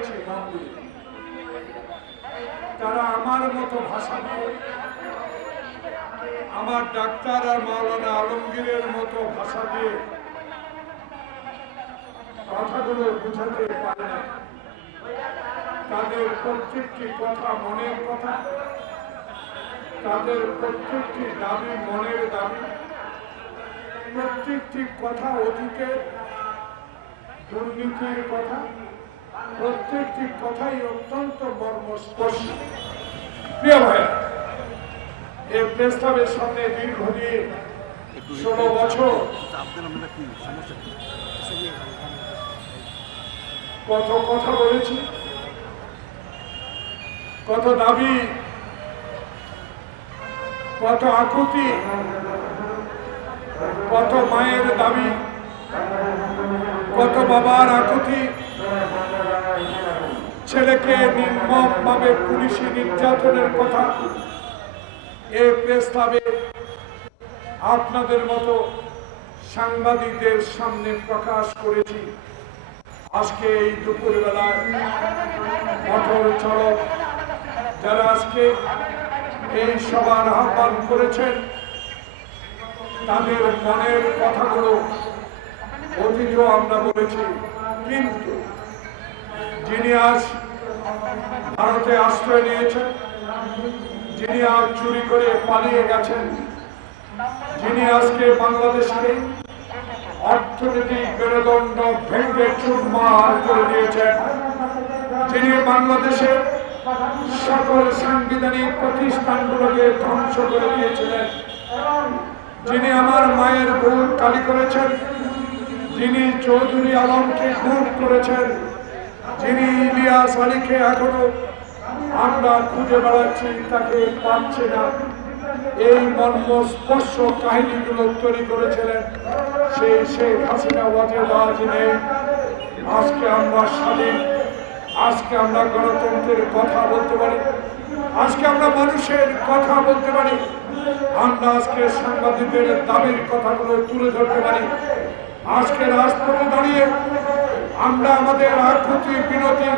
শুনেছি মন দিয়ে, তারা আমার মতো ভাষা দিয়ে, আমার ডাক্তার আর মাওলানা আলমগীরের মতো ভাষা দিয়ে কথাগুলো বুঝাতে পারে না। তাদের প্রত্যেকটি কথা মনের কথা, তাদের প্রত্যেকটি দাবি মনের দাবি, প্রত্যেকটি কথা অতীতের দুর্নীতির কথা, প্রত্যেকটি কথাই অত্যন্ত মর্মস্পর্শী। প্রিয় ভাই, এই প্রেস ক্লাবের সামনে দীর্ঘদিন 16 বছর কত কথা বলেছি, কত দাবি, কত আকুতি, কত মায়ের দাবি, কত বাবার আকুতি, ছেলেকে নির্মমভাবে পুলিশি নির্যাতনের কথা এই প্রেস ক্লাবে আপনাদের মতো সাংবাদিকদের সামনে প্রকাশ করেছি। আজকে এই দুপুরবেলায় মোটর চালক যারা আজকে এই সভার আহ্বান করেছেন, তাদের মনের কথাগুলো অতীতেও আমরা বলেছি, কিন্তু যিনি আজ ভারতে আশ্রয় নিয়েছেন, যিনি আজ চুরি করে পালিয়ে গেছেন, যিনি আজকে বাংলাদেশকে অর্থনৈতিক মেরুদণ্ড ভেঙে চুরমার করে দিয়েছেন, যিনি বাংলাদেশের সকল সাংবিধানিক প্রতিষ্ঠানগুলোকে ধ্বংস করে দিয়েছিলেন, যিনি আমার মায়ের বুক কালি করেছেন, যিনি চৌধুরী আলমকে খুন করেছেন, যিনি ইলিয়াস আলীকে এখনো আমরা খুঁজে বেড়াচ্ছি, তাকে পাচ্ছি না, এই মর্মস্পর্শ কাহিনীগুলো তৈরি করেছিলেন সেই শেখ হাসিনা ওয়াজেদ আজ নেই। আজকে আমরা স্বাধীন, আজকে আমরা গণতন্ত্রের কথা বলতে পারি, আজকে আমরা মানুষের কথা বলতে পারি, আমরা আজকে সাংবাদিকদের দাবির কথাগুলো তুলে ধরতে পারি। আজকে রাজপথে দাঁড়িয়ে আমরা আমাদের আকুতি বিনতি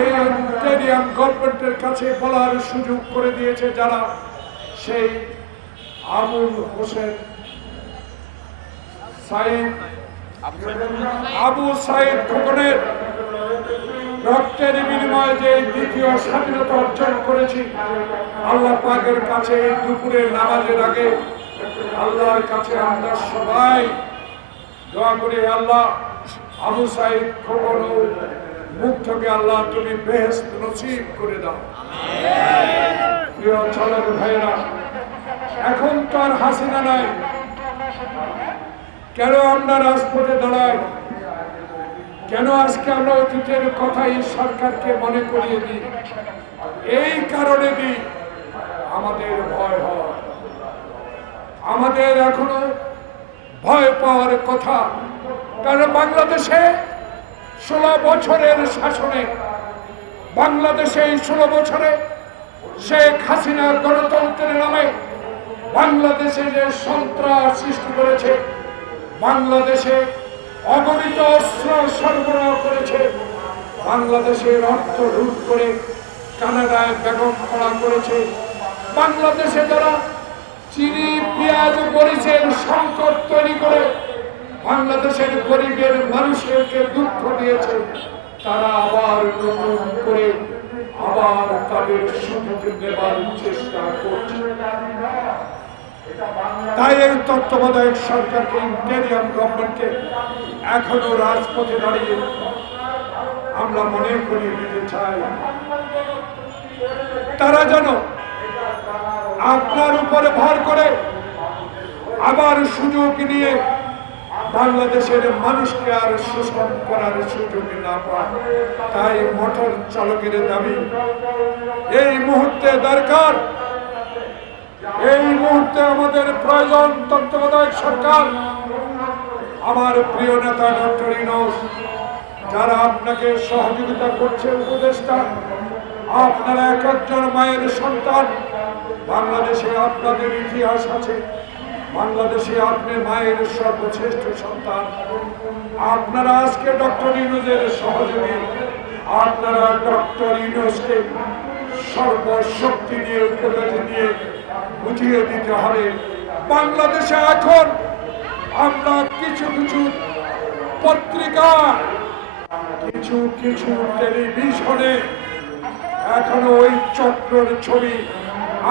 এই স্টেডিয়াম গভর্নমেন্টের কাছে বলার সুযোগ করে দিয়েছে যারা, সেই আবু সাইদ খোকনের রক্তের বিনিময়ে যে দ্বিতীয় স্বাধীনতা অর্জন করেছি, আল্লাহ পাকের কাছে দুপুরের নামাজের আগে আল্লাহর কাছে আমরা সবাই দোয়া করি, আল্লাহ আবু সাইদ খোকন মুখ থেকে আল্লাহ তুমি বেহেশত নসিব করে দাও। প্রিয় চালক ভাইরা, এখন তো আর হাসিনা নাই, কেন আমরা রাজপথে দাঁড়াই, কেন আজকে আমরা অতীতের কথাই সরকারকে মনে করিয়ে দিই? এই কারণে দিই, আমাদের ভয় হয়, আমাদের এখনো ভয় পাওয়ার কথা। কারণ বাংলাদেশে 16 বছরের শাসনে, বাংলাদেশে এই 16 বছরে শেখ হাসিনা গণতন্ত্রের নামে বাংলাদেশে যে সন্ত্রাস সৃষ্টি করেছে, বাংলাদেশে অগণিত অস্ত্র সরবরাহ করেছে, বাংলাদেশের অর্থ লুট করে কানাডায় বেগম করা করেছে, বাংলাদেশে যারা চিনি পেঁয়াজ মরিচের সংকট তৈরি করে বাংলাদেশের গরিবের মানুষকে দুঃখ দিয়েছে, তারা আবার নতুন করে আবার তাদের সুযোগ নেবার চেষ্টা করছে। তাই এই তত্ত্বাবধায়ক সরকারকে, ইন্টেরিয়াম গভর্নমেন্টকে এখনো রাজপথে দাঁড়িয়ে আমরা মনে করিয়ে দিতে চাই, তারা যেন আপনার উপরে ভর করে আবার সুযোগ নিয়ে বাংলাদেশের মানুষকে আর শোষণ করার সুযোগ না পায়। তাই মোটর চালকের দাবি এই মুহূর্তে দরকার, এই মুহূর্তে আমাদের প্রয়োজন তত্ত্বাবধায়ক সরকার। আমার প্রিয় নেতা ডক্টর ইউনূস, যারা আপনাকে সহযোগিতা করছে, উপদেষ্টা, আপনারা এক একজন মায়ের সন্তান, বাংলাদেশে আপনাদের ইতিহাস আছে, বাংলাদেশে আপনি মায়ের সর্বশ্রেষ্ঠ সন্তান। আপনারা আজকে ডক্টর ইউনূসের সহযোগী, আপনারা ডক্টর ইউনূসকে সর্বশক্তি দিয়ে উপদেশ দিয়ে বুঝিয়ে দিতে হবে বাংলাদেশে এখন আমরা কিছু কিছু পত্রিকা কিছু কিছু টেলিভিশনে এখনো ওই চক্রের ছবি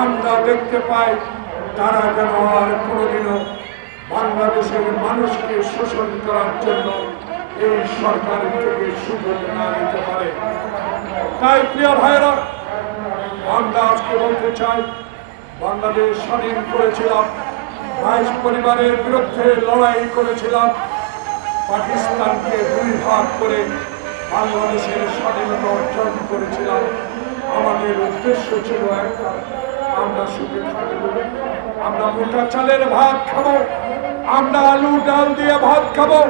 আমরা দেখতে পাই। তারা যেন আর কোনোদিনও বাংলাদেশের মানুষকে শোষণ করার জন্য এই সরকারের থেকে সুযোগ না নিতে পারে। তাই প্রিয় ভাইরা, আমরা আজকে বলতে চাই, বাংলাদেশ স্বাধীন করেছিলাম, 22 পরিবারের বিরুদ্ধে লড়াই করেছিলাম, পাকিস্তানকে 2 ভাগ করে বাংলাদেশের স্বাধীনতা অর্জন করেছিলাম। আমাদের উদ্দেশ্য ছিল একটা, আমরা সুখে থাকবো, আমরা মোটা চালের ভাত খাবো, আমরা আলু ডাল দিয়ে ভাত খাবো।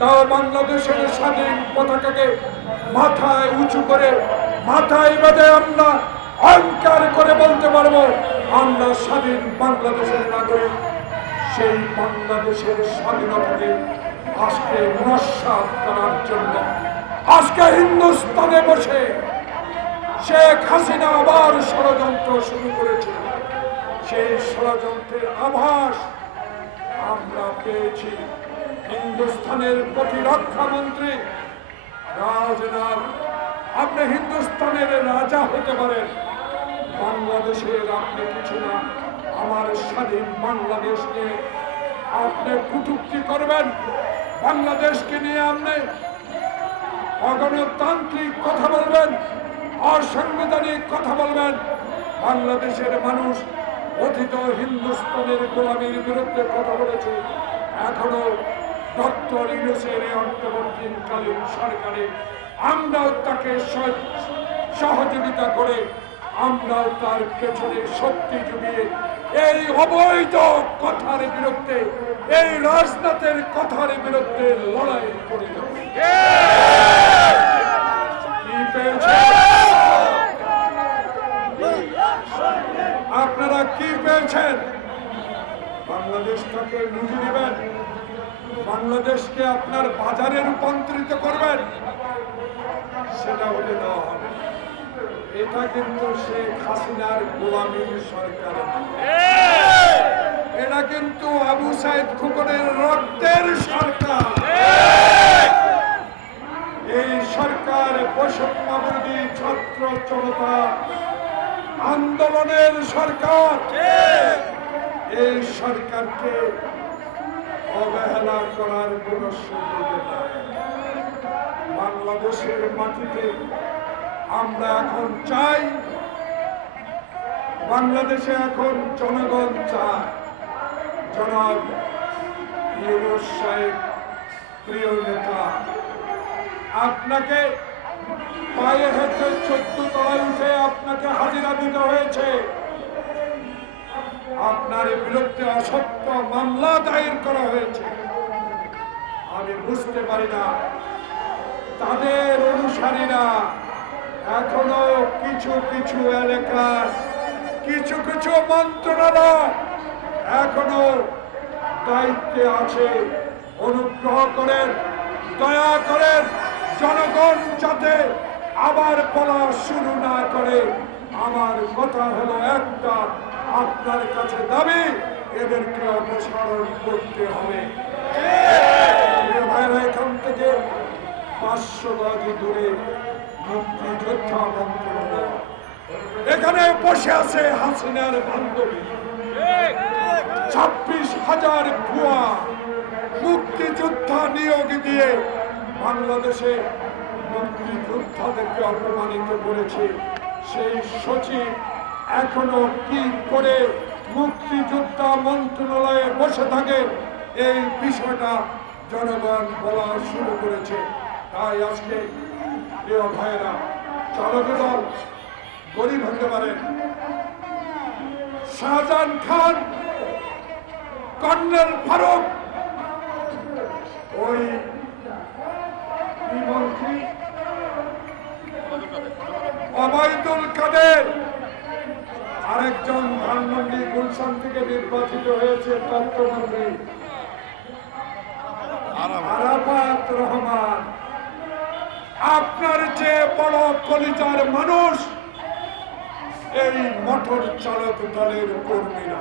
তাও বাংলাদেশের স্বাধীন পতাকাকে মাথায় উঁচু করে মাথায় বেঁধে আমরা অহংকার করে বলতে পারবো আমরা স্বাধীন বাংলাদেশের নাগরিক। সেই বাংলাদেশের স্বাধীনতাকে আজকে নস্যাৎ করার জন্য আজকে হিন্দুস্তানে বসে শেখ হাসিনা আবার ষড়যন্ত্র শুরু করেছে। সেই ষড়যন্ত্রের আভাস আমরা পেয়েছি। হিন্দুস্তানের প্রতিরক্ষা মন্ত্রী রাজনাথ, আপনি হিন্দুস্তানের রাজা হতে পারেন, বাংলাদেশের আপনি কিছু না। আমার স্বাধীন বাংলাদেশ নিয়ে আপনি কটূক্তি করবেন, বাংলাদেশকে নিয়ে আপনি অগণতান্ত্রিক কথা বলবেন, অসাংবিধানিক কথা বলবেন। বাংলাদেশের মানুষ অতীত হিন্দুস্তানের গোলামীর বিরুদ্ধে কথা বলেছে। এখনো ডক্টর ইউনূসের অন্তর্বর্তীকালীন সরকারে আমরাও তাকে সহযোগিতা করে আমরাও তার পেছনে শক্তি জুগিয়ে এই অবৈধ কথার বিরুদ্ধে, এই রাজনাথের কথার বিরুদ্ধে লড়াই করে যাব। কি পেয়েছেন আপনারা? কি পেয়েছেন? বাংলাদেশটাকে লুটে নেবেন, বাংলাদেশকে আপনার বাজারে রূপান্তরিত করবেন, সেটা হতে দেওয়া হবে। এটা কিন্তু শেখ হাসিনার গোলামীর সরকার, এটা কিন্তু আবু সাইদ খোকনের রক্তের সরকার। এই সরকার বৈষম্যবিরোধী ছাত্র জনতা আন্দোলনের সরকার। এই সরকারকে অবহেলা করার কোন সুযোগ নেই। বাংলাদেশের মাটিতে আমরা এখন চাই, বাংলাদেশে এখন জনগণ চায়, জনাব ইউনূস সাহেব প্রিয় নেতা, আপনাকে পায়ে হেঁটে 14 তলায় উঠে আপনাকে হাজিরা দিতে হয়েছে। আপনার বিরুদ্ধে অসত্য মামলা দায়ের করা হয়েছে। আমি বুঝতে পারি না তাদের অনুসারীরা এখনো কিছু কিছু এলাকার কিছু কিছু মন্ত্রণালয় এখনো দায়িত্বে আছে। অনুগ্রহ করেন, দয়া করেন, জনগণ যাতে আবার বলা শুরু না করে। আমার কথা হলো একটা, আপনার কাছে দাবি, এদেরকে অপসারণ করতে হবে। এখান থেকে 500 গজ দূরে মুক্তিযোদ্ধা মন্ত্রণালয়, এখানে বসে আছে হাসিনার বান্ধবী। 26,000 ভুয়া মুক্তিযোদ্ধা নিয়োগ দিয়ে বাংলাদেশে মুক্তিযোদ্ধাদেরকে অপমানিত করেছে। সেই সচিব এখনো কি করে মুক্তিযোদ্ধা মন্ত্রণালয়ে বসে থাকে, এই বিষয়টা জনগণ বলা শুরু করেছে। তাই আজকে প্রিয় ভাইয়েরা, চালকের দল গরিব হতে পারেন, শাহজাহান খান, কর্নেল ফারুক, ওই মন্ত্রী ওবায়দুল কাদের, আরেকজন ধানমন্ডি গুলশান থেকে নির্বাচিত হয়েছে তথ্যমন্ত্রী আরাফাত রহমান, আপনার যে বড় কলিজার মানুষ এই মোটর চালক দলের কর্মীরা,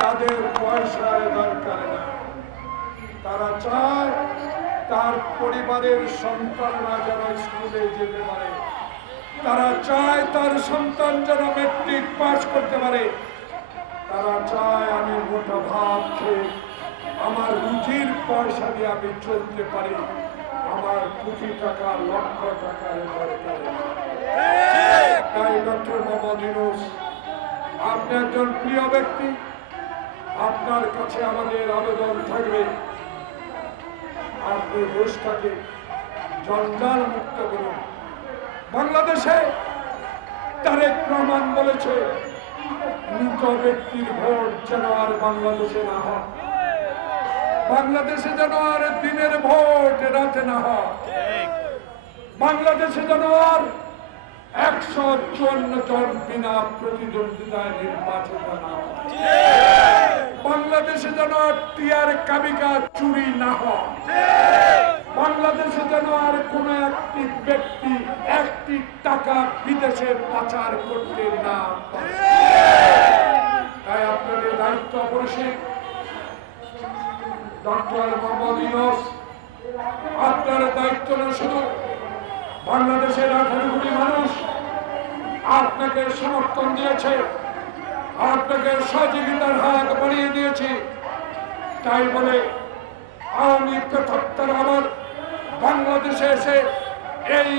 তাদের পয়সার দরকার না। তারা চায় তার পরিবারের সন্তানরা যেন স্কুলে যেতে পারে, তারা চায় তার সন্তান যেন মেট্রিক পাস করতে পারে, তারা চায় আমি মোটা ভাত খেয়ে আমার রুজির পয়সা দিয়ে আমি চলতে পারি, আমার কোটি টাকা লক্ষ টাকার দরকার। তাই ডক্টর মোহাম্মদ ইউনূস, আপনি একজন প্রিয় ব্যক্তি, আপনার কাছে আমাদের আবেদন থাকবে আপনি দেশটাকে জঞ্জাল মুক্ত করুন। বাংলাদেশে তারেক রহমান বলেছে মৃত ব্যক্তির ভোট যেন আর বাংলাদেশে না হয়, বাংলাদেশে যেন আর দিনের ভোট রাতে না হয়, বাংলাদেশে যেন আর 154 জন বিনা প্রতিদ্বন্দ্বিতায় নির্বাচিত না হয়, বাংলাদেশে যেন আর টিয়ার কাবিকা চুরি না হয়, বাংলাদেশে যেন আর কোন একটি ব্যক্তি একটি টাকা বিদেশে পাচার করতে না পারে। তাই আপনাদের দায়িত্ব অপরিসীম। ডক্টর মোহাম্মদ ইউনূস, আপনার দায়িত্ব না শুধু বাংলাদেশের 18 কোটি মানুষ আপনাকে সমর্থন দিয়েছে, আপনাকে সহযোগিতার হাত বাড়িয়ে দিয়েছে, তাই বলে আওয়ামী লীগ আবার বাংলাদেশে এসে এই